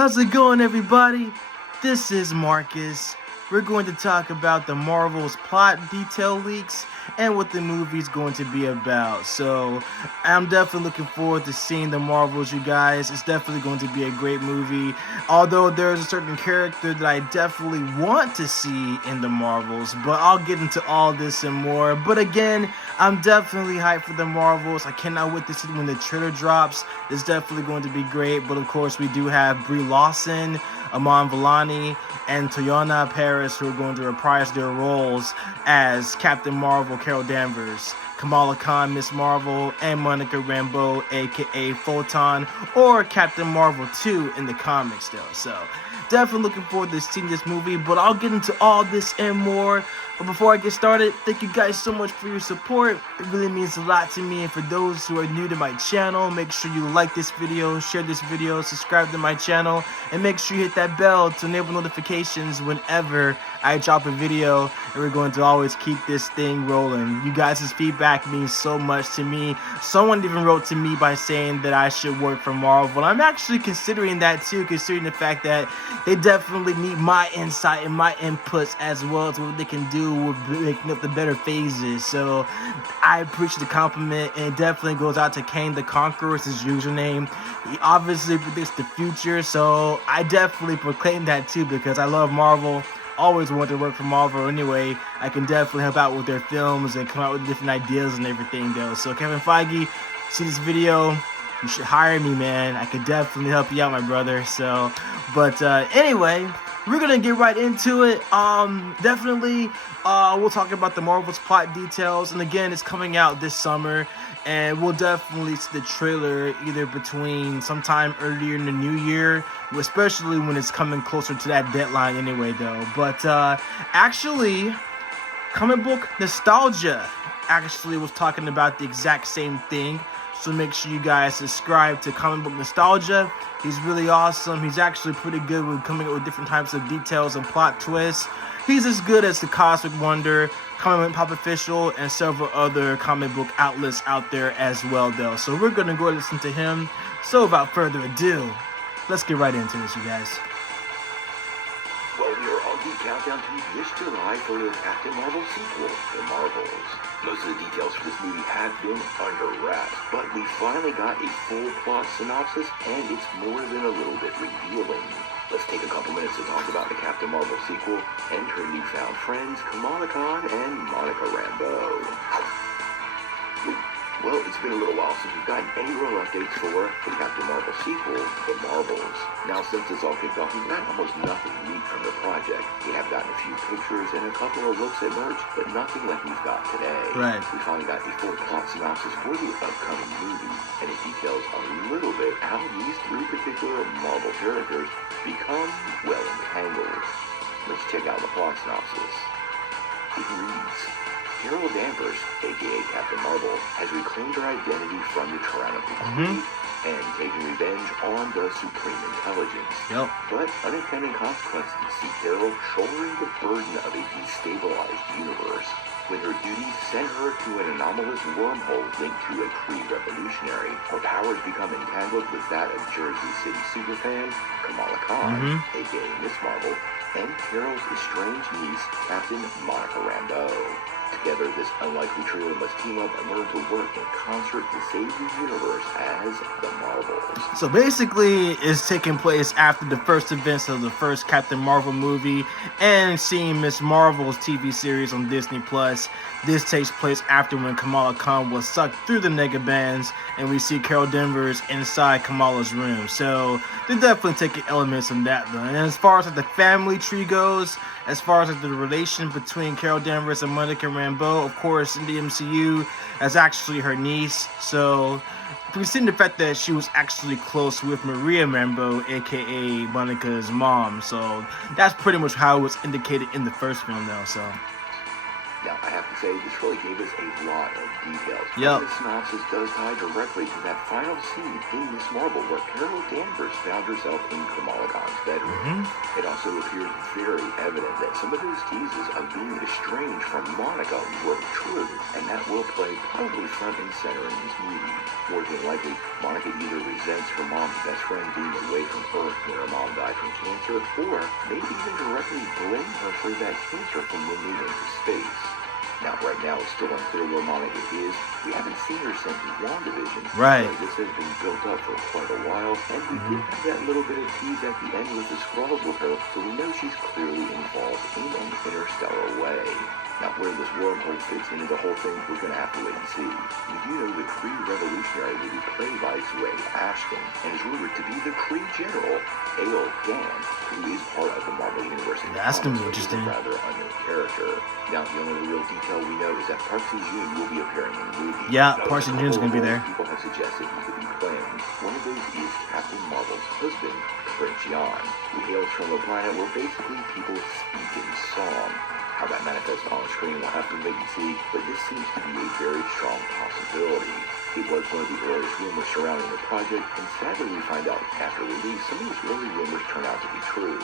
How's it going, everybody? This is Marcus. We're going to talk about the Marvel's plot detail leaks and what the movie's going to be about. So, I'm definitely looking forward to seeing the Marvels, you guys. It's definitely going to be a great movie. Although there's a certain character that I definitely want to see in the Marvels, but I'll get into all this and more. But again, I'm definitely hyped for the Marvels. I cannot wait to see when the trailer drops. It's definitely going to be great. But of course, we do have Brie Larson, Iman Vellani, and Teyonah Parris, who are going to reprise their roles as Captain Marvel, Carol Danvers, Kamala Khan, Miss Marvel, and Monica Rambeau, a.k.a. Photon, or Captain Marvel 2 in the comics, though. So, definitely looking forward to seeing this movie, but I'll get into all this and more. But before I get started, thank you guys so much for your support. It really means a lot to me. And for those who are new to my channel, make sure you like this video, share this video, subscribe to my channel, and make sure you hit that bell to enable notifications whenever I drop a video. And we're going to always keep this thing rolling. You guys' feedback means so much to me. Someone even wrote to me by saying that I should work for Marvel. I'm actually considering that too, considering the fact that they definitely need my insight and my inputs as well as what they can do with making up the better phases. So I appreciate the compliment, and it definitely goes out to Kane the Conqueror, is his username. He obviously predicts the future, so I definitely proclaim that too because I love Marvel. Always wanted to work for Marvel anyway. I can definitely help out with their films and come out with different ideas and everything though. So Kevin Feige, see this video, you should hire me, man. I could definitely help you out, my brother. So, but anyway, we're gonna get right into it. Definitely, we'll talk about the Marvel's plot details, and again, it's coming out this summer, and we'll definitely see the trailer either between sometime earlier in the new year, especially when it's coming closer to that deadline anyway, though. But actually, comic book nostalgia actually was talking about the exact same thing. So make sure you guys subscribe to Comic Book Nostalgia. He's really awesome. He's actually pretty good with coming up with different types of details and plot twists. He's as good as the Cosmic Wonder, Comic Book Pop Official, and several other comic book outlets out there as well, though. So we're going to go listen to him. So without further ado, let's get right into this, you guys. Well, we are on the countdown to this July for the Captain Marvel sequel, The Marvels. Most of the details for this movie have been under wraps, but we finally got a full plot synopsis, and it's more than a little bit revealing. Let's take a couple minutes to talk about the Captain Marvel sequel and her newfound friends, Kamala Khan and Monica Rambeau. Well, it's been a little while since we've gotten any real updates for the Captain Marvel sequel, The Marvels. Now, since this all kicked off, we've gotten almost nothing neat from the project. We have gotten a few pictures and a couple of looks at merch, but nothing like we've got today. Right. We finally got the full plot synopsis for the upcoming movie, and it details a little bit how these three particular Marvel characters become, well, entangled. Let's check out the plot synopsis. It reads: Carol Danvers, a.k.a. Captain Marvel, has reclaimed her identity from the tyrannical Queen and taken revenge on the Supreme Intelligence. Yep. But unintended consequences see Carol shouldering the burden of a destabilized universe. When her duties send her to an anomalous wormhole linked to a pre-revolutionary, her powers become entangled with that of Jersey City superfan Kamala Khan, a.k.a. Miss Marvel, and Carol's estranged niece, Captain Monica Rambeau. Together, this unlikely trio must team up and learn to work in concert to save the universe as the Marvels. So basically, it's taking place after the first events of the first Captain Marvel movie and seeing Miss Marvel's TV series on Disney+. This takes place after when Kamala Khan was sucked through the negabands, and we see Carol Danvers inside Kamala's room. So they're definitely taking elements from that, though. And as far as like, the family tree goes, as far as like, the relation between Carol Danvers and Monica Rambeau, of course, in the MCU, that's actually her niece. So considering the fact that she was actually close with Maria Rambeau, a.k.a. Monica's mom. So that's pretty much how it was indicated in the first film, though. So Now, I have to say, this really gave us a lot of details. Yep. The synopsis does tie directly to that final scene in Miss Marvel where Carol Danvers found herself in Kamala Khan's bedroom. It also appears very evident that some of those teases of being estranged from Monica were true, and that will play probably front and center in this movie. More than likely, Monica either resents her mom's best friend being away from Earth when her mom died from cancer, or maybe even directly blame her for that cancer from when they went to space. Now, right now, it's still unclear where Monica is. We haven't seen her since WandaVision. Right. This has been built up for quite a while, and we did have that little bit of tease at the end with the Skrulls with her, so we know she's clearly involved in an interstellar way. Now, where this wormhole fits into the whole thing, we're going to have to wait and see. We do know the Kree Revolutionary will be played by Zoe Ashton, and is rumored to be the Kree General, A.o.a. Gant, who is part of the Marvel Universe. That's going to be interesting. A rather unknown character. Now, the only real detail we know is that Park Seo-joon will be appearing in the movie. Yeah, Park Seo-joon's going to be there. People have suggested he could be playing. One of those is Captain Marvel's husband, Prince Yan, who hails from a planet where basically people speak in song. How that manifests on screen, we'll have to wait and see, but this seems to be a very strong possibility. It was one of the earliest rumors surrounding the project, and sadly we find out after release, some of those early rumors turn out to be true.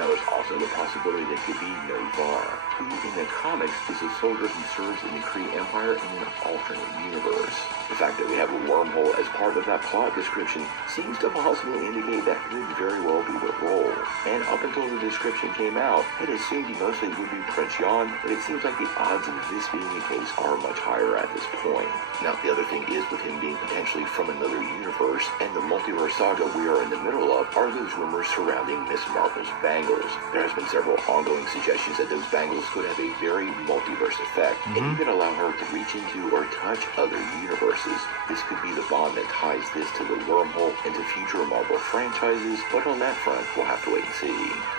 Now there's also the possibility that could be Novar, who in the comics is a soldier who serves in the Kree Empire in an alternate universe. The fact that we have a wormhole as part of that plot description seems to possibly indicate that could very well be the role. And up until the description came out, it assumed he mostly would be Prince Yan, but it seems like the odds of this being the case are much higher at this point. Now the other thing is, with him being potentially from another universe, and the multiverse saga we are in the middle of, are those rumors surrounding Miss Marvel's bangles. There has been several ongoing suggestions that those bangles could have a very multiverse effect, and even allow her to reach into or touch other universes. This could be the bond that ties this to the wormhole and to future Marvel franchises, but on that front, we'll have to wait and see.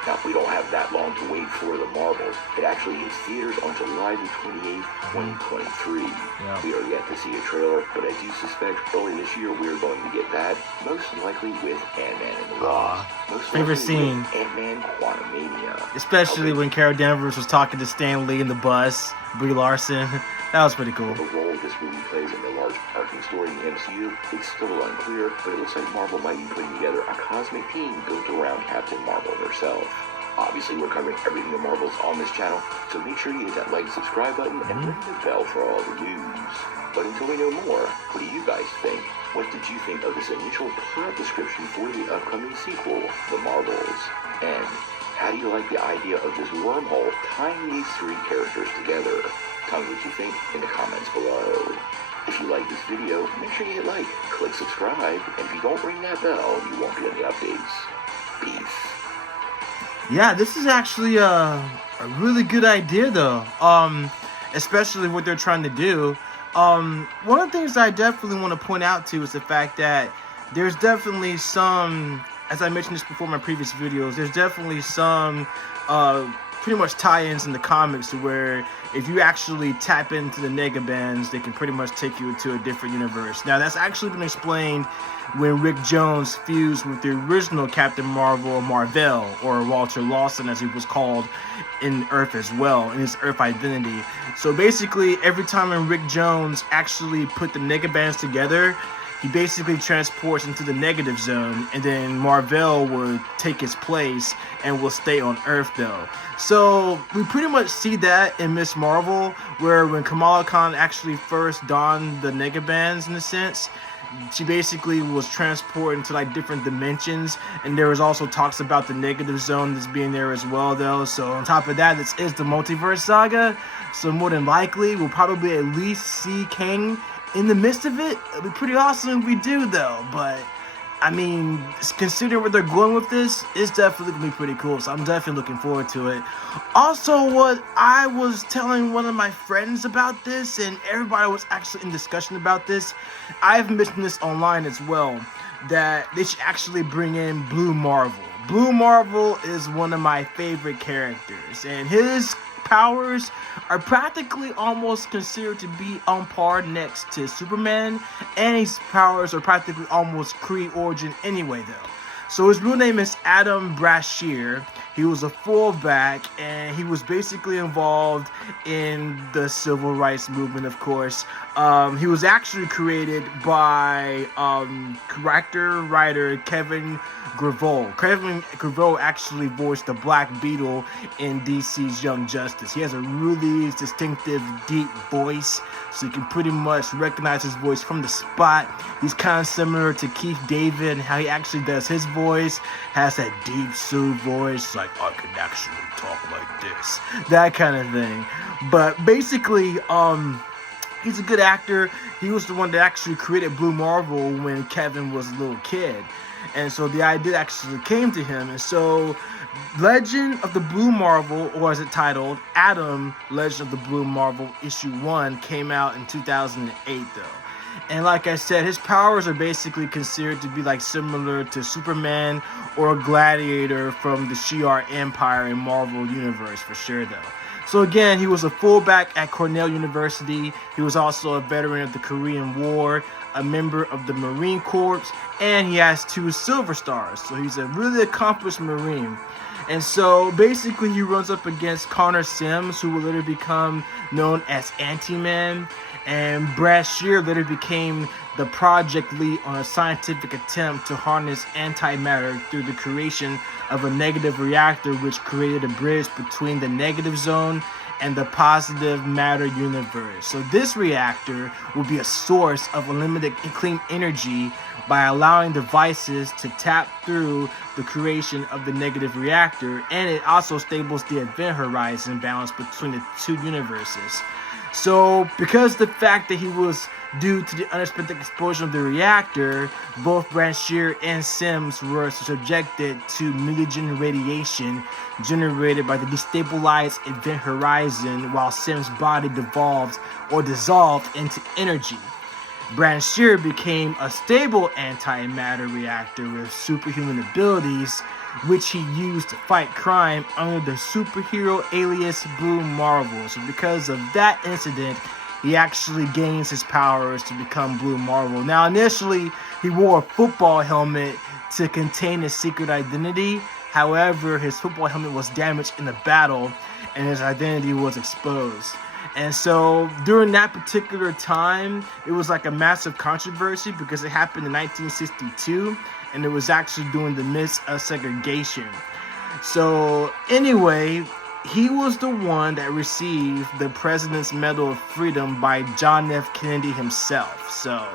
Now, we don't have that long to wait for the Marvels. It actually hits theaters on July the 28th, 2023. Yeah. We are yet to see a trailer, but I do suspect early this year we're going to get that, most likely with Ant-Man and the Wasp. Favorite scene. Ant-Man Quantumania. Especially when Carol Danvers was talking to Stan Lee in the bus, Brie Larson. That was pretty cool. The role this movie plays in the large arcing story in the MCU is still unclear, but it looks like Marvel might be putting together a cosmic team built around Captain Marvel herself. Obviously, we're covering everything the Marvels on this channel, so make sure you hit that like and subscribe button and ring the bell for all the news. But until we know more, what do you guys think? What did you think of this initial plot description for the upcoming sequel, The Marvels? And how do you like the idea of this wormhole tying these three characters together? Tell me what you think in the comments below. If you like this video, make sure you hit like, click subscribe, and if you don't ring that bell, you won't get any updates. Peace. Yeah, this is actually a really good idea though. Especially what they're trying to do. One of the things I definitely want to point out too is the fact that there's definitely some, as I mentioned this before in my previous videos, there's definitely some pretty much tie-ins in the comics to where if you actually tap into the negabands, they can pretty much take you to a different universe. Now, that's actually been explained when Rick Jones fused with the original Captain Marvel, Marvel, or Walter Lawson, as he was called in Earth as well, in his Earth identity. So basically, every time when Rick Jones actually put the negabands together, he basically transports into the negative zone, and then Marvel would take his place and will stay on Earth though. So we pretty much see that in Miss Marvel, where when Kamala Khan actually first donned the negabands, in a sense, she basically was transported into like different dimensions, and there was also talks about the negative zone that's being there as well though. So on top of that, this is the multiverse saga, so more than likely we'll probably at least see Kang in the midst of it. It'll be pretty awesome if we do though, but I mean, considering where they're going with this, it's definitely gonna be pretty cool, so I'm definitely looking forward to it. Also, what I was telling one of my friends about this, and everybody was actually in discussion about this, I've mentioned this online as well, that they should actually bring in Blue Marvel. Blue Marvel is one of my favorite characters, and his powers are practically almost considered to be on par next to Superman, and his powers are practically almost Kree origin anyway though. So his real name is Adam Brashear. He was a fullback, and he was basically involved in the civil rights movement, of course. He was actually created by writer Kevin Graveau. Kevin Graveau actually voiced the Black Beetle in DC's Young Justice. He has a really distinctive, deep voice, so you can pretty much recognize his voice from the spot. He's kind of similar to Keith David and how he actually does his voice. Has that deep, soothe voice, like, I can actually talk like this. That kind of thing. But basically, he's a good actor. He was the one that actually created Blue Marvel when Kevin was a little kid. And so the idea actually came to him. And so Legend of the Blue Marvel, or as it titled, Adam, Legend of the Blue Marvel Issue 1, came out in 2008 though. And like I said, his powers are basically considered to be like similar to Superman or Gladiator from the Shi'ar Empire in Marvel Universe for sure though. So again, he was a fullback at Cornell University. He was also a veteran of the Korean War, a member of the Marine Corps, and he has 2 Silver Stars. So he's a really accomplished Marine. And so basically he runs up against Connor Sims, who will later become known as Anti-Man. And Brashear later became the project lead on a scientific attempt to harness antimatter through the creation of a negative reactor, which created a bridge between the negative zone and the positive matter universe. So this reactor will be a source of unlimited clean energy by allowing devices to tap through the creation of the negative reactor, and it also stables the event horizon balance between the 2 universes. So, because the fact that he was due to the unexpected explosion of the reactor, both Brashear and Sims were subjected to mutagen radiation generated by the destabilized event horizon, while Sims' body dissolved into energy. Brashear became a stable antimatter reactor with superhuman abilities, which he used to fight crime under the superhero alias Blue Marvel. So because of that incident, he actually gains his powers to become Blue Marvel. Now initially, he wore a football helmet to contain his secret identity. However, his football helmet was damaged in the battle, and his identity was exposed. And so during that particular time, it was like a massive controversy because it happened in 1962, and it was actually during the midst of segregation. So anyway, he was the one that received the President's Medal of Freedom by John F. Kennedy himself. So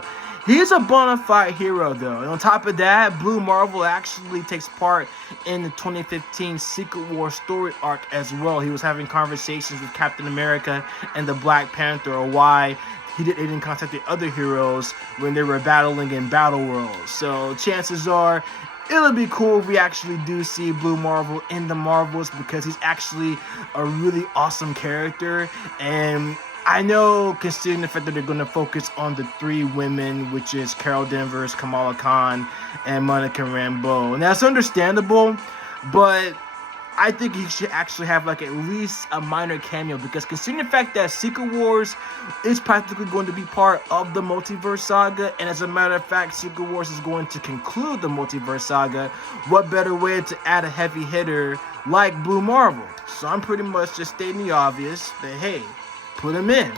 he's a bona fide hero though. And on top of that, Blue Marvel actually takes part in the 2015 Secret War story arc as well. He was having conversations with Captain America and the Black Panther, or why they didn't contact the other heroes when they were battling in Battle Worlds. So chances are it'll be cool if we actually do see Blue Marvel in the Marvels, because he's actually a really awesome character. And I know, considering the fact that they're going to focus on the 3 women, which is Carol Danvers, Kamala Khan, and Monica Rambeau. And that's understandable, but I think he should actually have like at least a minor cameo, because considering the fact that Secret Wars is practically going to be part of the Multiverse Saga, and as a matter of fact, Secret Wars is going to conclude the Multiverse Saga, what better way to add a heavy hitter like Blue Marvel? So I'm pretty much just stating the obvious that, hey, put him in.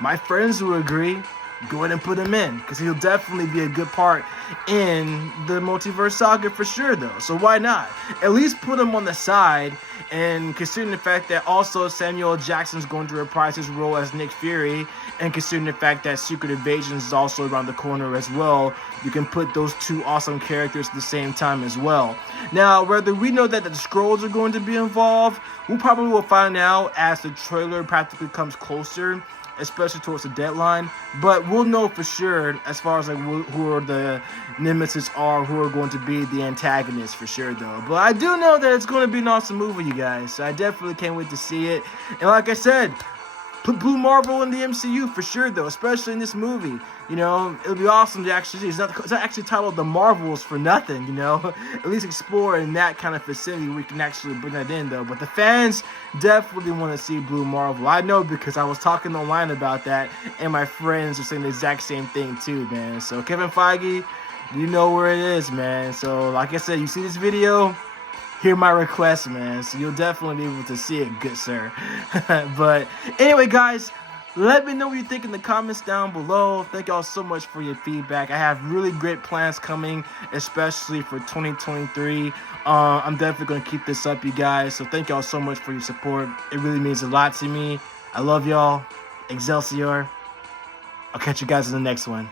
My friends will agree. Go ahead and put him in, because he'll definitely be a good part in the Multiverse Saga for sure though. So why not? At least put him on the side. And considering the fact that also Samuel Jackson's going to reprise his role as Nick Fury, and considering the fact that Secret Invasion is also around the corner as well, you can put those 2 awesome characters at the same time as well. Now, whether we know that the Skrulls are going to be involved, we probably will find out as the trailer practically comes closer, especially towards the deadline. But we'll know for sure as far as like who are the nemesis are, who are going to be the antagonists for sure though. But I do know that it's going to be an awesome movie, you guys. So I definitely can't wait to see it. And like I said, put Blue Marvel in the MCU for sure though, especially in this movie. You know, it'll be awesome to actually see. It's not actually titled The Marvels for nothing, you know. At least explore in that kind of facility we can actually bring that in though. But the fans definitely want to see Blue Marvel. I know, because I was talking online about that, and my friends are saying the exact same thing too, man. So Kevin Feige, you know where it is, man. So like I said, you see this video, hear my request, man. So you'll definitely be able to see it, good sir. But anyway, guys, let me know what you think in the comments down below. Thank y'all so much for your feedback. I have really great plans coming, especially for 2023. I'm definitely going to keep this up, you guys. So thank y'all so much for your support. It really means a lot to me. I love y'all. Excelsior. I'll catch you guys in the next one.